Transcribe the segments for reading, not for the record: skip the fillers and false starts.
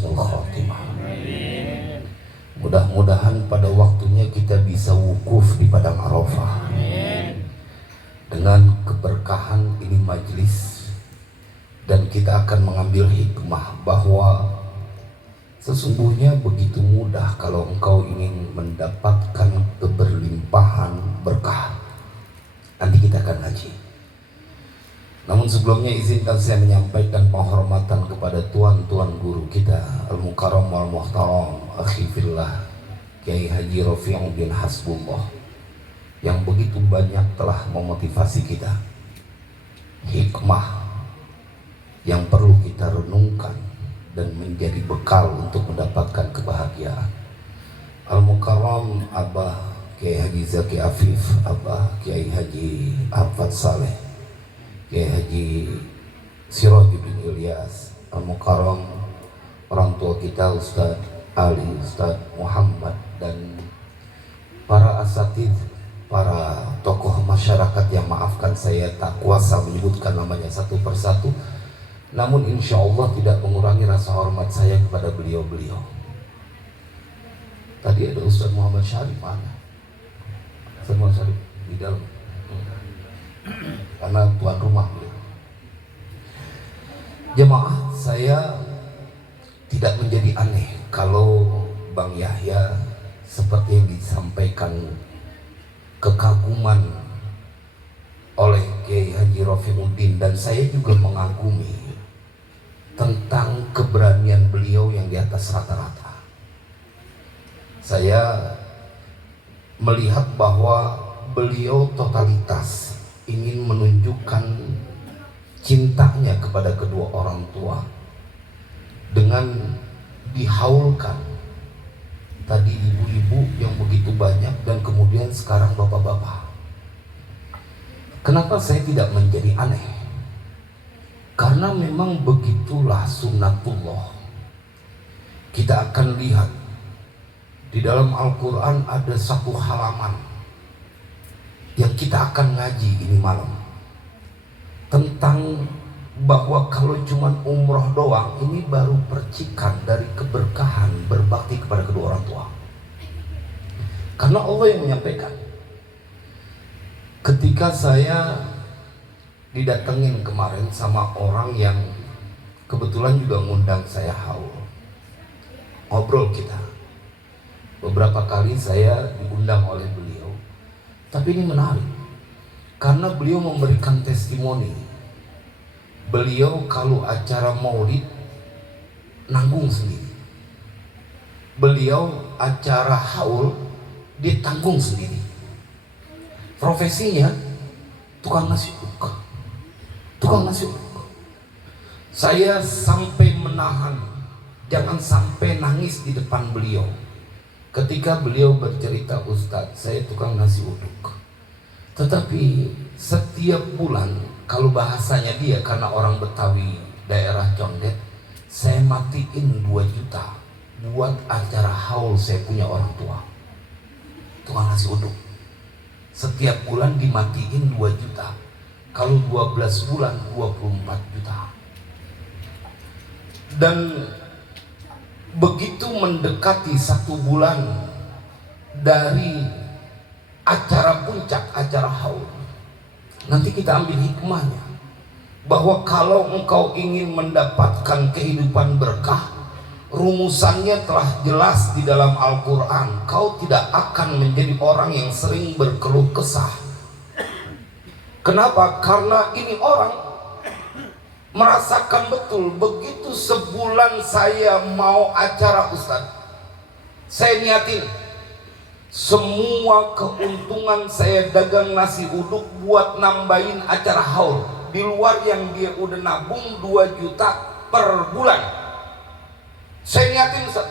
husnul khotimah. Mudah-mudahan pada waktunya kita bisa wukuf di padang Arafah. Dengan keberkahan ini majlis, dan kita akan mengambil hikmah bahwa sesungguhnya begitu mudah kalau engkau ingin mendapatkan keberlimpahan berkah. Nanti kita akan ngaji. Namun sebelumnya izinkan saya menyampaikan penghormatan kepada tuan-tuan guru kita Al-Mukarram wal-Muhtaram Akhi Fillah Kiai Haji Rafi'u bin Hasbullah, yang begitu banyak telah memotivasi kita. Hikmah yang perlu kita renungkan dan menjadi bekal untuk mendapatkan kebahagiaan. Al-Mukarram Abah Kiai Haji Zaki Afif, Abah Kiai Haji Ahmad Saleh, Kiai Haji Sirajuddin Ilyas, Al-Mukarram orang tua kita Ustaz Ali, Ustaz Muhammad, dan para asatidz, para tokoh masyarakat yang maafkan saya tak kuasa menyebutkan namanya satu persatu, namun insya Allah tidak mengurangi rasa hormat saya kepada beliau-beliau. Tadi ada Ustaz Muhammad Syarif, mana? Ustaz Muhammad Syarif di dalam, karena tuan rumah beliau. Jemaah, saya tidak menjadi aneh kalau Bang Yahya seperti yang disampaikan kekaguman oleh Kiai Haji Rafi'uddin, dan saya juga mengagumi tentang keberanian beliau yang di atas rata-rata. Saya melihat bahwa beliau totalitas ingin menunjukkan cintanya kepada kedua orang tua dengan dihaulkan tadi ibu-ibu yang begitu banyak dan kemudian sekarang bapak-bapak. Kenapa saya tidak menjadi aneh? Karena memang begitulah sunnatullah. Kita akan lihat di dalam Al-Quran ada satu halaman yang kita akan ngaji ini malam, tentang bahwa kalau cuma umroh doang, ini baru percikan dari keberkahan berbakti kepada kedua orang tua. Karena Allah yang menyampaikan. Ketika saya didatengin kemarin sama orang yang kebetulan juga ngundang saya haul, ngobrol kita. Beberapa kali saya diundang oleh beliau, tapi ini menarik karena beliau memberikan testimoni. Beliau kalau acara maulid nanggung sendiri. Beliau acara haul dia tanggung sendiri. Profesinya tukang nasi uduk. Tukang nasi uduk. Saya sampai menahan jangan sampai nangis di depan beliau ketika beliau bercerita, Ustadz, saya tukang nasi uduk. Tetapi setiap bulan, kalau bahasanya dia karena orang Betawi daerah Condet, saya matiin 2 juta buat acara haul saya punya orang tua. Tukang nasi uduk. Setiap bulan dimatiin 2 juta. Kalau 12 bulan 24 juta. Dan begitu mendekati 1 bulan dari acara puncak, acara haul, nanti kita ambil hikmahnya bahwa kalau engkau ingin mendapatkan kehidupan berkah, rumusannya telah jelas di dalam Al-Quran. Kau tidak akan menjadi orang yang sering berkeluh kesah. Kenapa? Karena ini orang merasakan betul begitu sebulan saya mau acara Ustadz, saya niatin semua keuntungan saya dagang nasi uduk buat nambahin acara haul di luar yang dia udah nabung 2 juta per bulan. Saya niatin Ustaz.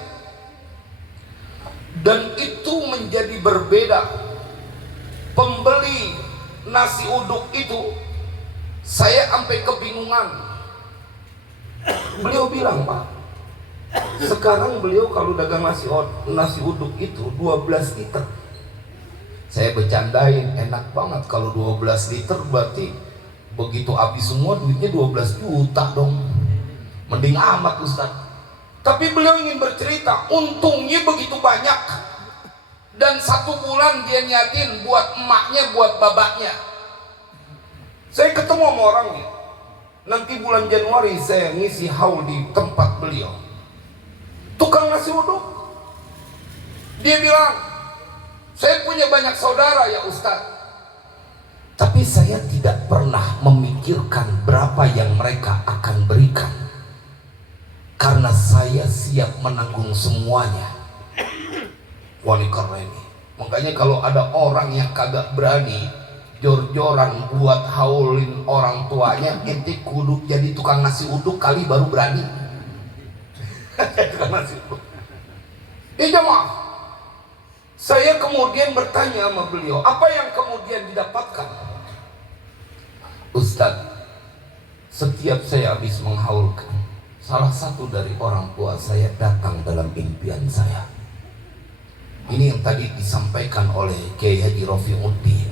Dan itu menjadi berbeda. Pembeli nasi uduk itu saya sampai kebingungan. Beliau bilang, Pak, sekarang beliau kalau dagang nasi uduk itu 12 liter. Saya bercandain, enak banget kalau 12 liter berarti begitu habis semua duitnya 12 juta dong. Mending amat Ustaz. Tapi beliau ingin bercerita, untungnya begitu banyak. Dan 1 bulan dia niatin buat emaknya, buat babaknya. Saya ketemu sama orangnya. Nanti bulan Januari saya ngisi haul di tempat beliau. Tukang nasi uduk. Dia bilang, saya punya banyak saudara ya Ustadz, tapi saya tidak pernah memikirkan berapa yang mereka akan berikan, karena saya siap menanggung semuanya. Wali kareni. Makanya kalau ada orang yang kagak berani jor-joran buat haulin orang tuanya, ente kudu jadi tukang nasi uduk kali baru berani. Tukang nasi uduk. Jemaah, saya kemudian bertanya sama beliau, apa yang kemudian didapatkan? Ustadz, setiap saya habis menghaulkan, salah satu dari orang tua saya datang dalam impian saya. Ini yang tadi disampaikan oleh Kiai Haji Rofiuddin.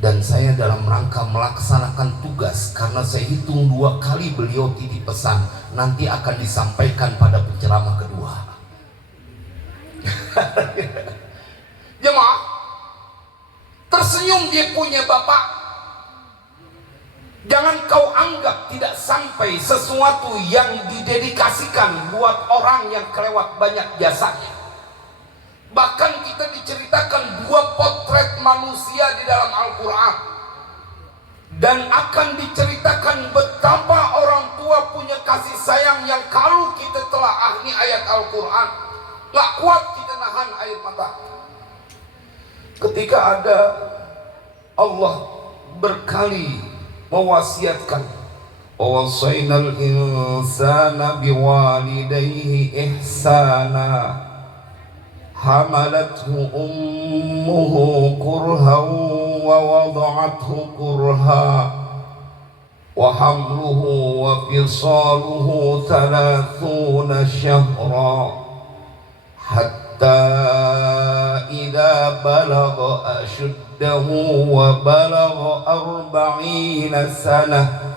Dan saya dalam rangka melaksanakan tugas, karena saya hitung 2 kali beliau titip pesan, nanti akan disampaikan pada penceramah kedua. Jemaah, tersenyum dia punya bapak. Jangan kau anggap tidak sampai sesuatu yang didedikasikan buat orang yang kelewat banyak jasanya. Bahkan kita diceritakan 2 potret manusia di dalam Al-Quran, dan akan diceritakan betapa orang tua punya kasih sayang yang kalau kita telah ahli ayat Al-Quran, gak kuat kita nahan air mata. Ketika ada Allah berkali mewasiatkan, wawasainal insana biwalidayhi ihsana hamalathu ummuhu kurha wa wada'athu kurha wa hamluhu wa fisaluhu 30 syahra hatta idza balagha ashuddahu wa balagha 40 sanah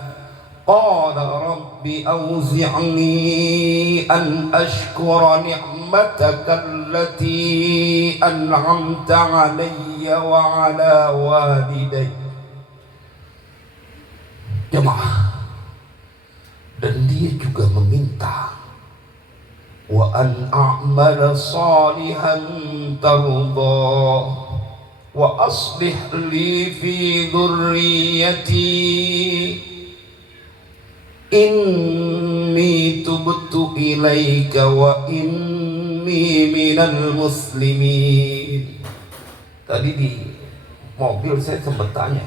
qala rabbi awzi'ni an ashkura ni'mataka allati an'amta 'alayya wa 'ala walidayya. Jemaah, dan dia juga meminta wa an a'mala salihan tardah wa aslih li fi dhurriyyati inni tubtu ilaika wa inni minal muslimin. Tadi di mobil saya sempat tanya,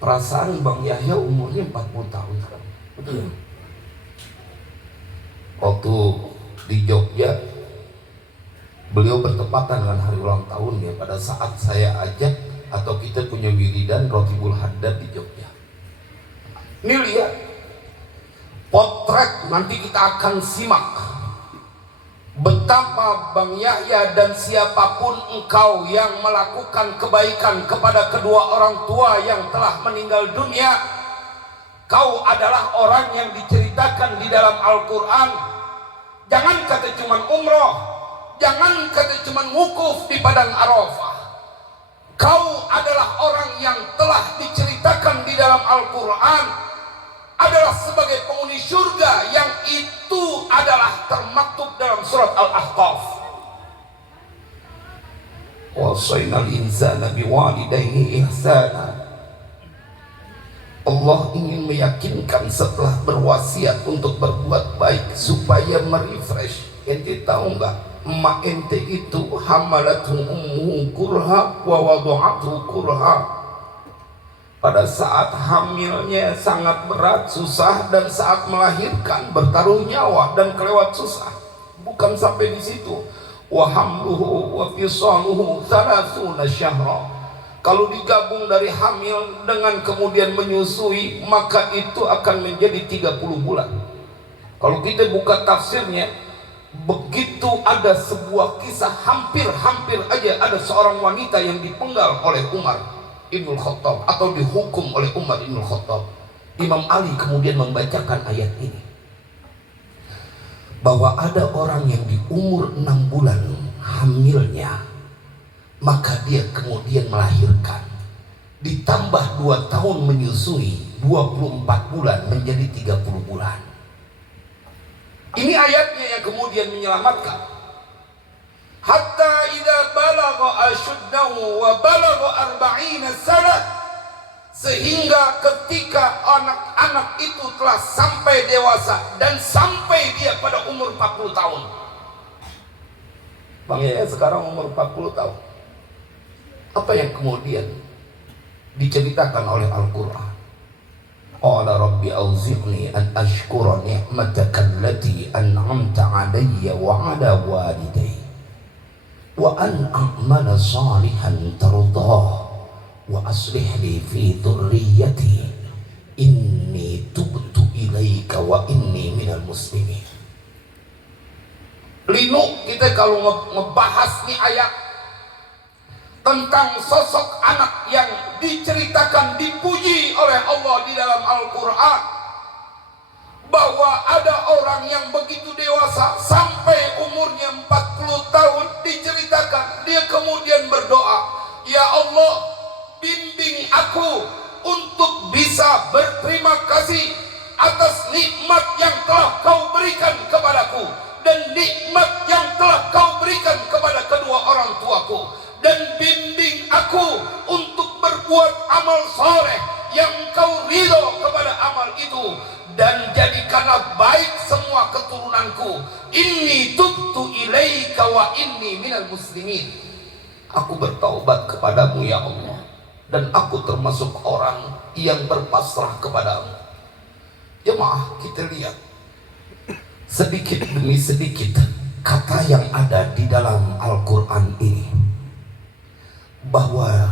perasaan Bang Yahya umurnya 40 tahun sekarang, betul? Waktu di Jogja, beliau bertepatan dengan hari ulang tahunnya pada saat saya ajak atau kita punya wiridan Rotibul Haddad di Jogja. Ini lihat potret, nanti kita akan simak betapa Bang Yahya dan siapapun engkau yang melakukan kebaikan kepada kedua orang tua yang telah meninggal dunia, kau adalah orang yang diceritakan di dalam Al-Quran. Jangan kata cuman umroh, jangan kata cuman wukuf di Padang Arafah. Kau adalah orang yang telah diceritakan di dalam Al-Quran adalah sebagai penghuni surga, yang itu adalah termaktub dalam surat Al-Ahqaf. Wasainal insana biwalidayhi ihsana. Allah ingin meyakinkan setelah berwasiat untuk berbuat baik supaya merefresh. Ente tahu nggak, emak ente itu hamalathu ummuhu kurha wa wada'athu kurha. Pada saat hamilnya sangat berat, susah, dan saat melahirkan bertaruh nyawa dan kelewat susah. Bukan sampai di situ. Wa hamluhu wa fisaluhu 30 syahra. Kalau digabung dari hamil dengan kemudian menyusui, maka itu akan menjadi 30 bulan. Kalau kita buka tafsirnya, begitu ada sebuah kisah, hampir aja ada seorang wanita yang dipenggal oleh Umar Ibnul Khattab atau dihukum oleh Umar Ibnul Khattab. Imam Ali kemudian membacakan ayat ini. bahwa ada orang yang di umur 6 bulan hamilnya, maka dia kemudian melahirkan, ditambah 2 tahun menyusui, 24 bulan menjadi 30 bulan. Ini ayatnya yang kemudian menyelamatkan. Hatta idza balagha ashuddahu wa balagha 40 sanah, sehingga ketika anak-anak itu telah sampai dewasa dan sampai dia pada umur 40 tahun. Bang ya, sekarang umur 40 tahun. Apa yang kemudian diceritakan oleh Al-Quran? Qala rabbi auzi'ni an ashkura ni'mataka allati an'amta 'alayya wa 'ala walidayya wa an a'mala salihan tardah wa aslih li fi dhurriyyati inni tubtu ilaika wa inni minal muslimin. Linu kita kalau ngebahas nih ayat tentang sosok anak yang diceritakan, dipuji oleh Allah di dalam Al-Quran, bahwa ada orang yang begitu dewasa sampai umurnya 40 tahun, diceritakan dia kemudian berdoa, ya Allah, bimbing aku untuk bisa berterima kasih atas nikmat yang telah kau berikan kepadaku dan nikmat yang telah kau berikan kepada kedua orang tuaku, dan bimbing aku untuk berbuat amal soleh yang kau ridho kepada amal itu, dan jadikanlah baik semua keturunanku. Inni tubtu ilaika wa inni minal muslimin. Aku bertaubat kepadamu ya Allah, dan aku termasuk orang yang berpasrah kepadamu. Jemaah, kita lihat sedikit demi sedikit kata yang ada di dalam Al-Quran ini, bahwa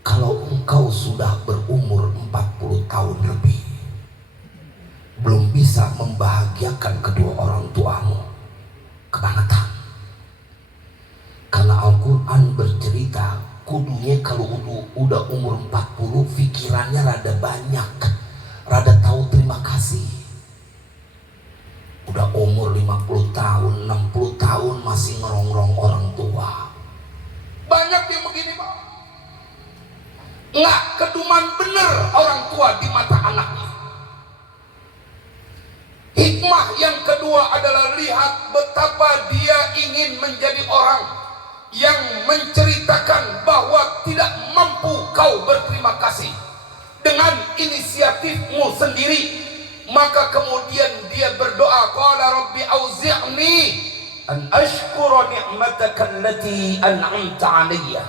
kalau engkau sudah berumur 40 tahun lebih belum bisa membahagiakan kedua orang tuamu, kebangetan. Karena Al-Quran bercerita kudunya kalau udah umur 40 pikirannya rada banyak, rada tahu terima kasih. Udah umur 50 tahun, 60 tahun masih ngerongrong orang tua. Banyak yang begini Pak, nggak keduman bener orang tua di mata anaknya. Hikmah yang kedua adalah lihat betapa dia ingin menjadi orang yang menceritakan bahwa tidak mampu kau berterima kasih dengan inisiatifmu sendiri. Maka kemudian dia berdoa, qala rabbi auzi'ni an ashkura ni'mataka allati an'amta 'alayya,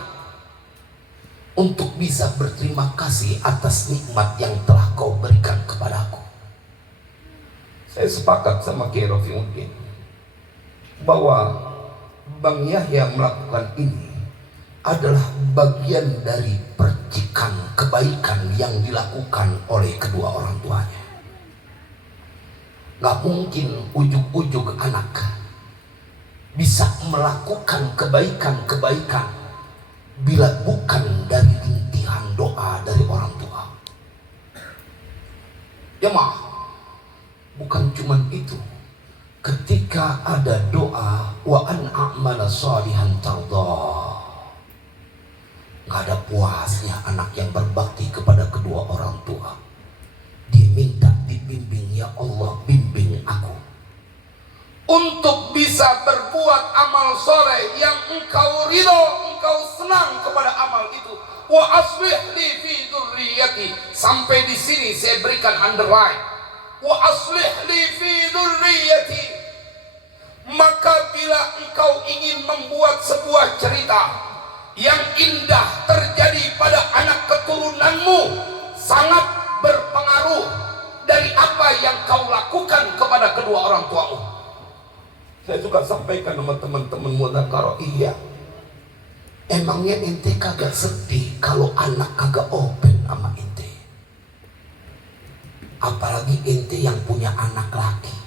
untuk bisa berterima kasih atas nikmat yang telah kau berikan kepadaku. Saya sepakat sama Kiai Rofiuddin bahwa Bang Yahya melakukan ini adalah bagian dari percikan kebaikan yang dilakukan oleh kedua orang tuanya. Gak mungkin ujuk-ujuk anak bisa melakukan kebaikan-kebaikan bila bukan dari rintihan doa dari orang tua. Ya maaf, bukan cuman itu. Ketika ada doa wa an a'mala salihan tardah, gak ada puasnya anak yang berbakti kepada kedua orang tua. Dia minta dibimbing, ya Allah bimbing aku untuk bisa berbuat amal soleh yang engkau ridho, engkau senang kepada amal itu. Wa aslih li fi dzurriyyati, sampai di sini saya berikan underline. Wa aslih li fi dzurriyyati, maka bila engkau ingin membuat sebuah cerita yang indah terjadi pada anak keturunanmu, sangat berpengaruh dari apa yang kau lakukan kepada kedua orang tuamu. Saya juga sampaikan sama teman-teman mudzakarah, iya, emangnya ente kagak sedih kalau anak kagak open sama ente? Apalagi ente yang punya anak laki.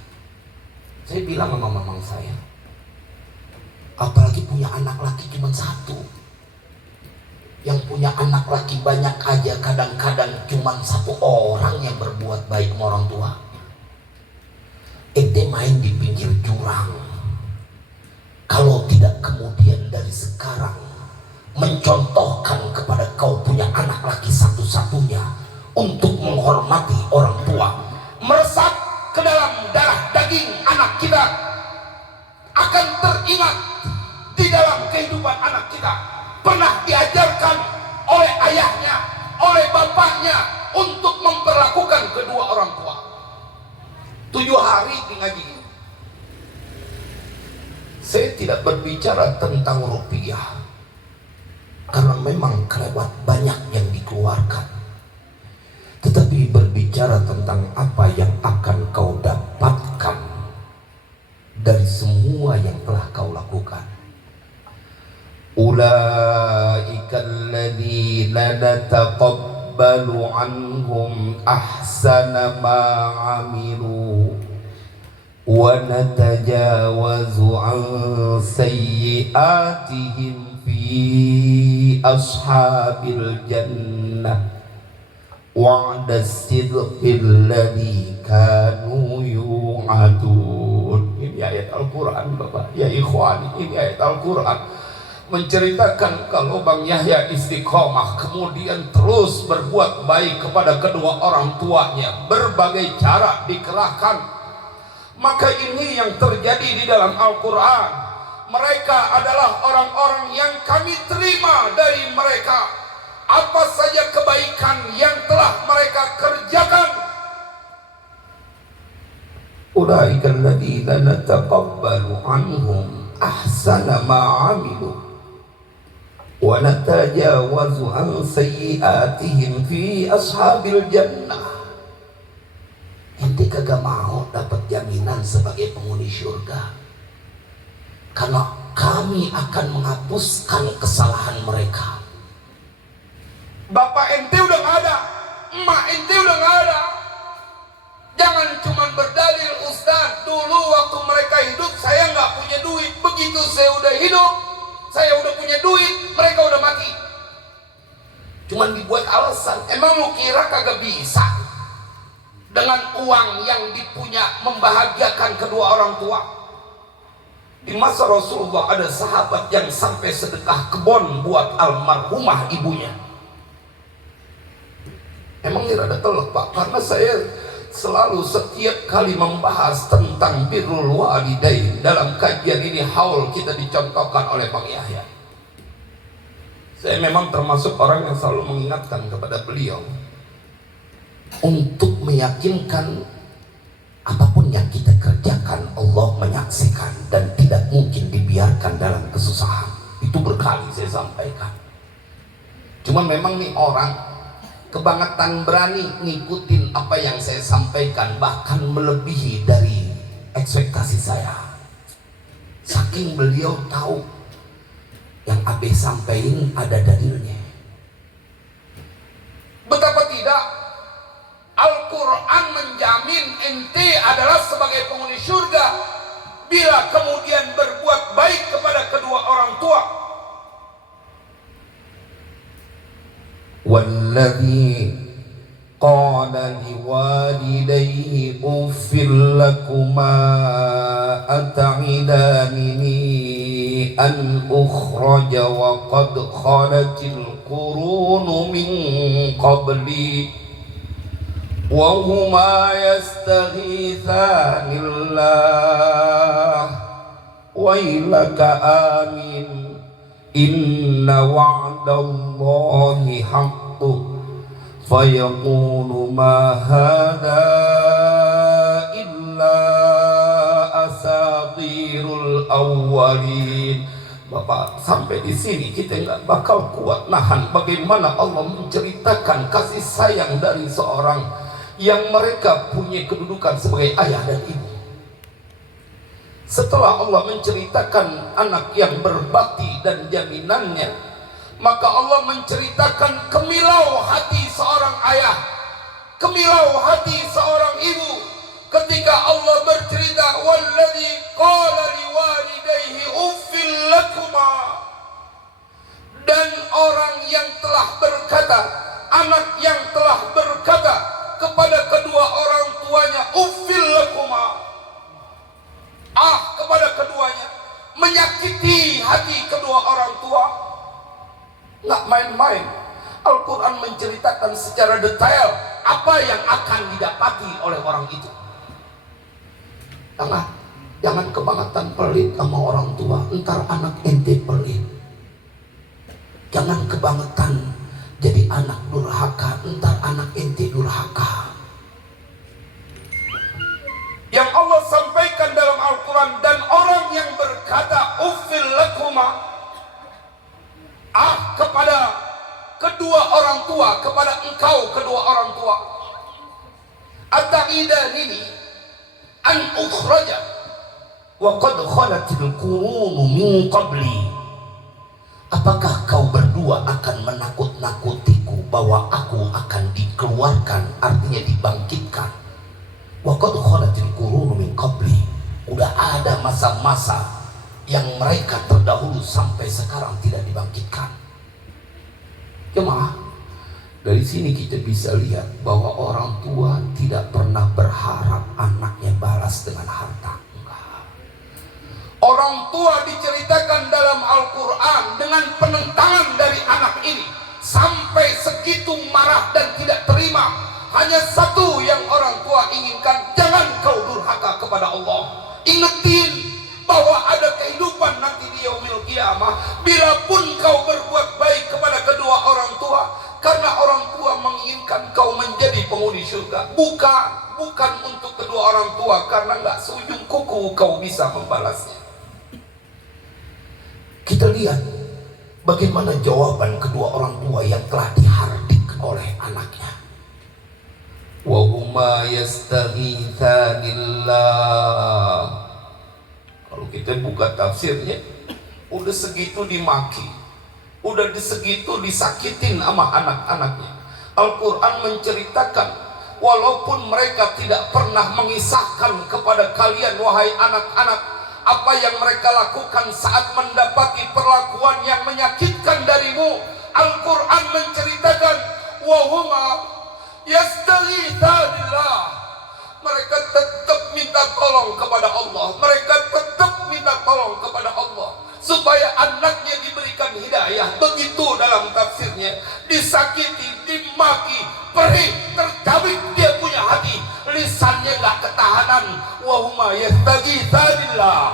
Saya bilang sama mamang saya, apalagi punya anak laki cuma satu. Yang punya anak laki banyak aja kadang-kadang cuma satu orang yang berbuat baik sama orang tua. ente main di pinggir jurang. Kalau tidak kemudian dari sekarang mencontohkan kepada kau punya anak laki satu-satunya untuk menghormati orang tua, meresap ke dalam darah daging anak kita, akan teringat di dalam kehidupan anak kita pernah diajarkan oleh ayahnya, oleh bapaknya untuk memperlakukan kedua orang tua. 7 hari di ngaji. Saya tidak berbicara tentang rupiah karena memang kelewat banyak yang dikeluarkan, tetapi berbicara tentang apa yang akan kau dapatkan dari semua yang telah kau lakukan. Ulaika alladzina nataqabbalu anhum ahsana ma 'amilu wa natajawazu an sayyi'atihim fi ashabil jannah wa'da sidqil ladzi kanu yu'adun. Ini ayat Al-Quran Bapak, ya ikhwani, ini ayat Al-Quran menceritakan kalau Bang Yahya istiqomah, kemudian terus berbuat baik kepada kedua orang tuanya, berbagai cara dikerahkan. Maka ini yang terjadi di dalam Al-Quran. Mereka adalah orang-orang yang kami terima dari mereka apa saja kebaikan yang telah mereka kerjakan. Ulaika alladzina nataqabbalu anhum ahsana ma 'amilu wa natajawazu an sayyi'atihim fi ashabil jannah. Ente kagak mau dapat jaminan sebagai penghuni surga, karena kami akan menghapuskan kesalahan mereka. Bapak ente udah gak ada, emak ente udah gak ada. Jangan cuma berdalil, Ustaz dulu waktu mereka hidup saya gak punya duit, begitu saya udah hidup, saya udah punya duit, mereka udah mati. Cuman dibuat alasan. Emang lu kira kagak bisa dengan uang yang dipunya membahagiakan kedua orang tua? Di masa Rasulullah ada sahabat yang sampai sedekah kebon buat almarhumah ibunya. Emang ini rada telek Pak, karena saya selalu setiap kali membahas tentang birrul walidain dalam kajian ini haul kita dicontohkan oleh Bang Yahya. Saya memang termasuk orang yang selalu mengingatkan kepada beliau untuk meyakinkan apapun yang kita kerjakan Allah menyaksikan dan tidak mungkin dibiarkan dalam kesusahan. Itu berkali saya sampaikan. Cuman memang nih orang kebangetan berani ngikutin apa yang saya sampaikan, bahkan melebihi dari ekspektasi saya. Saking beliau tahu yang Abe sampaikan ada dalilnya. Betapa tidak, Al-Quran menjamin ente adalah sebagai penghuni surga bila kemudian berbuat baik kepada kedua orang tua. Walladzi qala liwalidayhi uffil lakuma ata'idani an ukhraja wa qad khalatil qurunu min qabli wa huma yastaghithanillah wailaka amin inna wa'dallahi haqqun fayaqulu ma hadha illa asatirul awwalin. Bapak, sampai di sini kita nggak bakal kuat nahan bagaimana Allah menceritakan kasih sayang dari seorang yang mereka punya kedudukan sebagai ayah dan ibu. Setelah Allah menceritakan anak yang berbakti dan jaminannya, maka Allah menceritakan kemilau hati seorang ayah, kemilau hati seorang ibu ketika Allah bercerita walladzi qala liwalidayhi uffil lakuma, dan orang yang telah berkata, anak yang telah berkata kepada kedua orang tuanya uffil lakuma, nggak main-main. Al-Quran menceritakan secara detail apa yang akan didapati oleh orang itu. Jangan kebangetan pelit sama orang tua, entar anak ente pelit. Jangan kebangetan jadi anak durhaka, entar anak ente durhaka. Yang Allah sampaikan dalam Al-Quran, dan orang yang berkata uffil lakuma, kepada kedua orang tua, kepada engkau kedua orang tua, ata'idanini an ukhraja wa qad khalatil qurunu min qabli. Apakah kau berdua akan menakut-nakutiku bahwa aku akan dikeluarkan, artinya dibangkitkan. Wa qad khalatil qurunu min qabli. Udah ada masa-masa yang mereka terdahulu sampai sekarang tidak dibangkitkan. Jemaah, dari sini kita bisa lihat bahwa orang tua tidak pernah berharap anaknya balas dengan harta. Orang tua diceritakan dalam Al-Quran dengan penentangan dari anak ini sampai segitu marah dan tidak terima. Hanya satu yang orang tua inginkan, jangan kau durhaka kepada Allah. Ingetin bahwa ada kehidupan nanti di yaumil qiyamah. Bila pun kau berbuat baik kepada kedua orang tua, karena orang tua menginginkan kau menjadi penghuni surga, bukan untuk kedua orang tua, karena nggak seujung kuku kau bisa membalasnya. Kita lihat bagaimana jawaban kedua orang tua yang telah dihardik oleh anaknya. Wa huma yastaghitsanillah. Kalau kita buka tafsirnya, udah segitu dimaki, udah segitu disakitin sama anak-anaknya. Al-Quran menceritakan, walaupun mereka tidak pernah mengisahkan kepada kalian wahai anak-anak apa yang mereka lakukan saat mendapati perlakuan yang menyakitkan darimu, Al-Quran menceritakan wahuma yastaghitsanillah. Mereka tetap minta tolong kepada Allah, mereka tetap minta tolong kepada Allah supaya anaknya diberikan hidayah. Begitu dalam tafsirnya, disakiti, dimaki, perih, tercabik dia punya hati, lisannya nggak ketahanan. Wahuma yastaghitsanillah.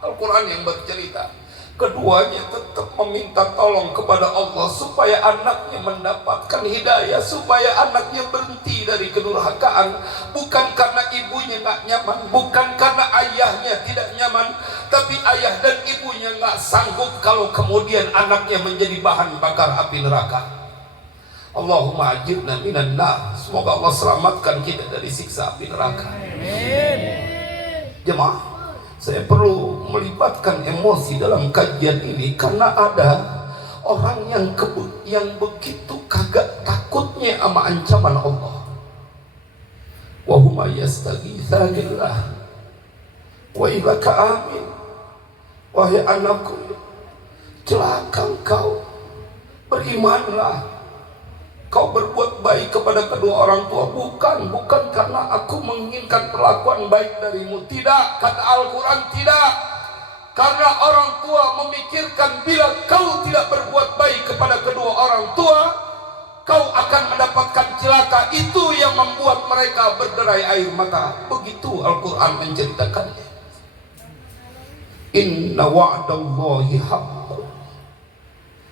Al-Quran yang bercerita, keduanya tetap meminta tolong kepada Allah supaya anaknya mendapatkan hidayah, supaya anaknya berhenti dari kedurhakaan. Bukan karena ibunya nggak nyaman, bukan karena ayahnya tidak nyaman, tapi ayah dan ibunya nggak sanggup kalau kemudian anaknya menjadi bahan bakar api neraka. Allahumma ajirna minan nar. Semoga Allah selamatkan kita dari siksa api neraka. Jemaah, saya perlu melibatkan emosi dalam kajian ini karena ada orang yang begitu kagak takutnya sama ancaman Allah. Wa huma yastaghitsanillah wa ilaka amin. Wahai anakku, celaka engkau, berimanlah. Kau berbuat baik kepada kedua orang tua bukan karena aku menginginkan perlakuan baik darimu. Tidak, kata Al-Quran, tidak. Karena orang tua memikirkan bila kau tidak berbuat baik kepada kedua orang tua, kau akan mendapatkan celaka. Itu yang membuat mereka berderai air mata. Begitu Al-Quran menceritakannya. Inna wa'dallahi haqq.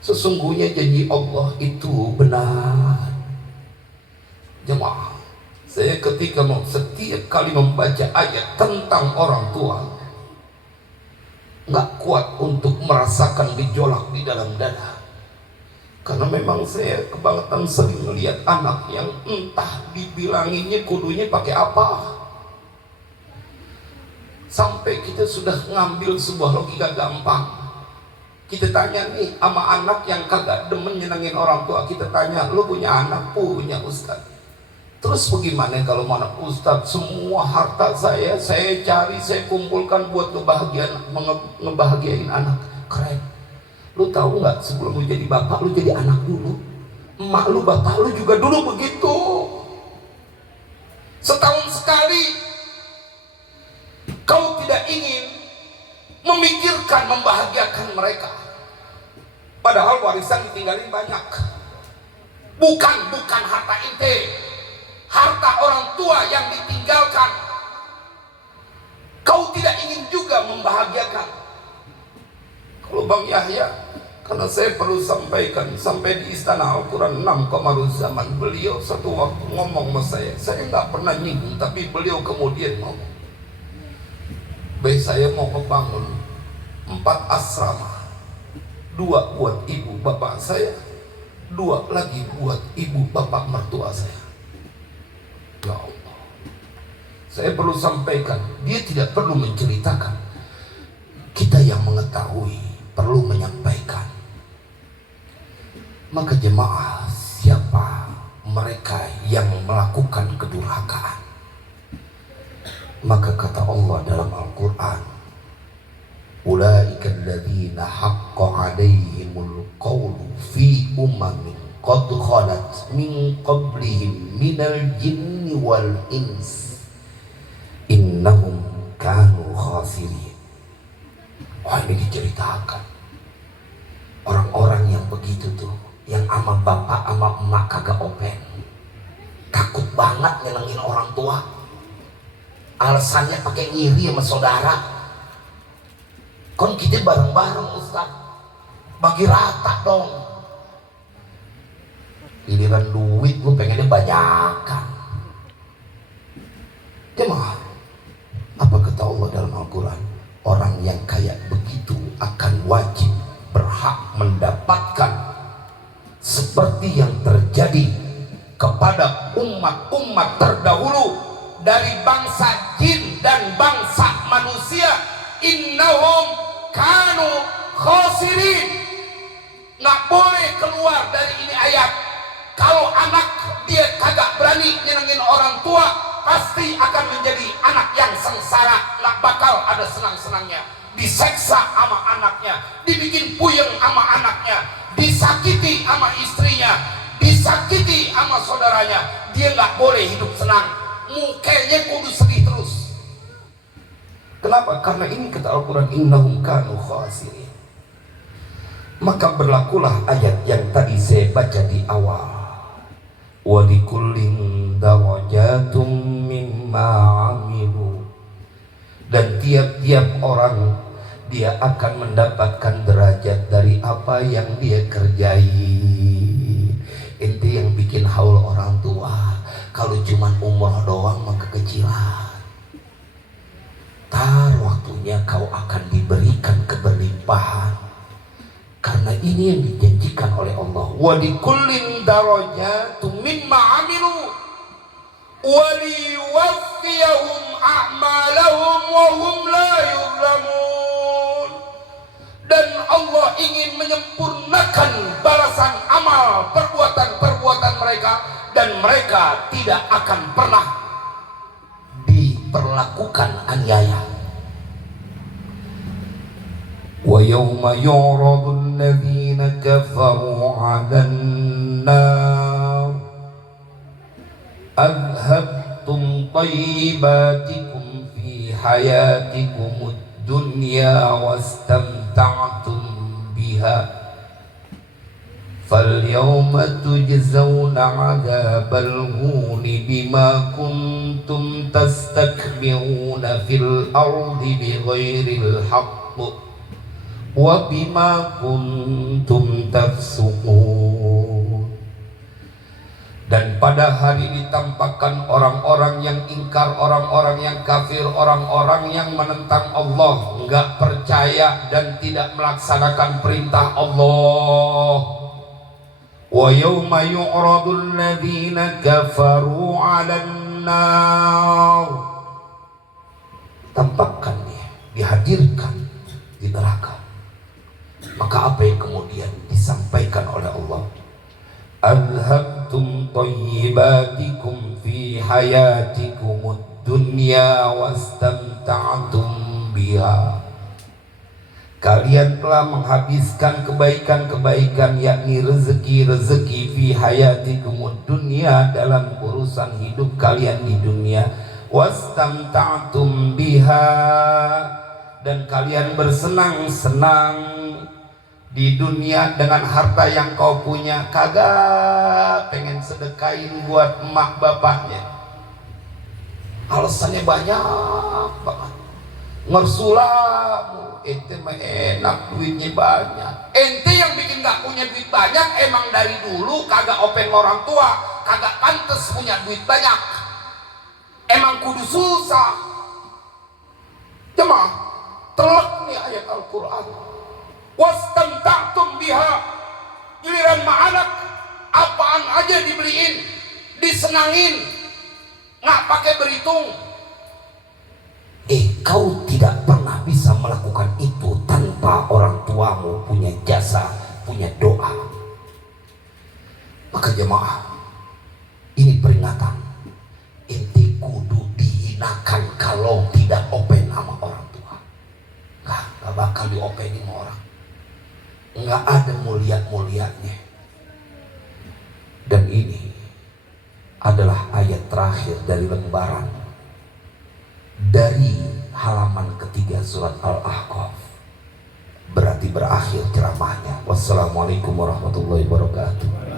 Sesungguhnya janji Allah itu benar. Jemaah, saya setiap kali membaca ayat tentang orang tua, nggak kuat untuk merasakan gejolak di dalam dada. Karena memang saya kebangetan sering melihat anak yang entah dibilanginnya kudunya pakai apa. Sampai kita sudah ngambil sebuah logika gampang. Kita tanya nih sama anak yang kagak demen nyenengin orang tua, kita tanya, lu punya anak? Punya, Ustaz. Terus bagaimana kalau mana Ustaz, semua harta saya cari, saya kumpulkan buat ngebahagiain anak. Keren. Lu tahu nggak, sebelum lu jadi bapak, lu jadi anak dulu. Emak lu, bapak lu juga dulu begitu. Setahun sekali kau tidak ingin memikirkan membahagiakan mereka. Padahal warisan tinggalin banyak. Bukan harta ente, harta orang tua yang ditinggalkan. Kau tidak ingin juga membahagiakan. Kalau Bang Yahya, karena saya perlu sampaikan, sampai di Istana Al-Quran 6 Qamaruzzaman, beliau satu waktu ngomong sama saya nggak pernah nyinggung, tapi beliau kemudian ngomong, baik saya mau membangun 4 asrama, 2 buat ibu bapak saya, 2 lagi buat ibu bapak mertua saya. Ya Allah, saya perlu sampaikan, dia tidak perlu menceritakan, kita yang mengetahui perlu menyampaikan. Maka jemaah, siapa mereka yang melakukan kedurhakaan? Maka kata Allah dalam Al-Quran, ulaika alladzina haqqa alaihimul qawlu fi umamin qad khalat min qablihim minal jinni wal ins innahum kanu khasirin. Oh, ini diceritakan orang-orang yang begitu tuh, yang ama bapak ama emak kagak open, takut banget nyenengin orang tua, alasannya pakai ngiri sama saudara. Kon kita bareng-bareng Ustaz, bagi rata dong. Giliran duit lu pengennya banyakan. Jemaah, apa kata Allah dalam Al-Quran? Orang yang kayak begitu akan wajib berhak mendapatkan seperti yang terjadi kepada umat-umat terdahulu dari bangsa jin dan bangsa manusia. Innahum kanu khasirin. Nggak boleh keluar dari ini ayat. Kalau anak dia kagak berani nyenengin orang tua, pasti akan menjadi anak yang sengsara, nggak bakal ada senang-senangnya. Diseksa sama anaknya, dibikin puyeng sama anaknya, disakiti sama istrinya, disakiti sama saudaranya. Dia nggak boleh hidup senang, mukanya kudu sedih terus. Kenapa? Karena ini kata Al-Quran, innahum kanu khasirin. Maka berlakulah ayat yang tadi saya baca di awal, wa likullin darajatum mimma amilu. Dan tiap-tiap orang dia akan mendapatkan derajat dari apa yang dia kerjai. Ente yang bikin haul orang tua, kalau cuman umroh doang mah kekecilan. Tar waktunya kau akan diberikan keberlimpahan, karena ini yang dijanjikan oleh Allah. Wa likullin darajatum mimma amilu wa liwaffiyahum a'malahum wa hum la yuzlamun. Dan Allah ingin menyempurnakan balasan amal perbuatan-perbuatan mereka, dan mereka tidak akan pernah diperlakukan aniaya. Wa yawma yu'radul ladzina kafaru 'alan nar adhabtum tayyibatikum fi hayatikumud dunya wastamta'tum biha fal yawma tujzauna 'adzabal huni bima kuntum tastakbiruna fil ardi bighairil haqq wa bima kuntum tafsuqun. Dan pada hari ditampakkan orang-orang yang ingkar, orang-orang yang kafir, orang-orang yang menentang Allah, enggak percaya dan tidak melaksanakan perintah Allah. Wa yawma yu'radul ladzina kafaru 'alan nar. Tampakkan dia, dihadirkan di neraka. Maka apa yang kemudian disampaikan oleh Allah? Adhabtum tayyibatikum fi hayatikumud dunya wastamta'tum biha. Kalian telah menghabiskan kebaikan-kebaikan, yakni rezeki-rezeki fi hayatikumud dunya, dalam urusan hidup kalian di dunia. Wastamta'tum biha, dan kalian bersenang-senang di dunia dengan harta yang kau punya kagak pengen sedekain buat emak bapaknya. Alasannya banyak banget. Ngersulamu ente mah enak duitnya banyak. Ente yang bikin gak punya duit banyak emang dari dulu kagak open orang tua, kagak pantas punya duit banyak. Emang kudu susah. Jemaah, telak nih ayat Al-Quran. Wastamta'tum biha, giliran ma'anak apaan aja dibeliin, disenangin, nggak pakai berhitung. Kau tidak pernah bisa melakukan itu tanpa orang tuamu punya jasa, punya doa. Maka jemaah, ini peringatan. Ente kudu dihinakan kalau tidak open sama orang tua. Nggak bakal diopenin sama orang. Nggak ada mulia-mulianya. Dan ini adalah ayat terakhir dari lembaran dari halaman ketiga surat Al-Ahqaf. Berarti berakhir ceramahnya. Wassalamualaikum warahmatullahi wabarakatuh.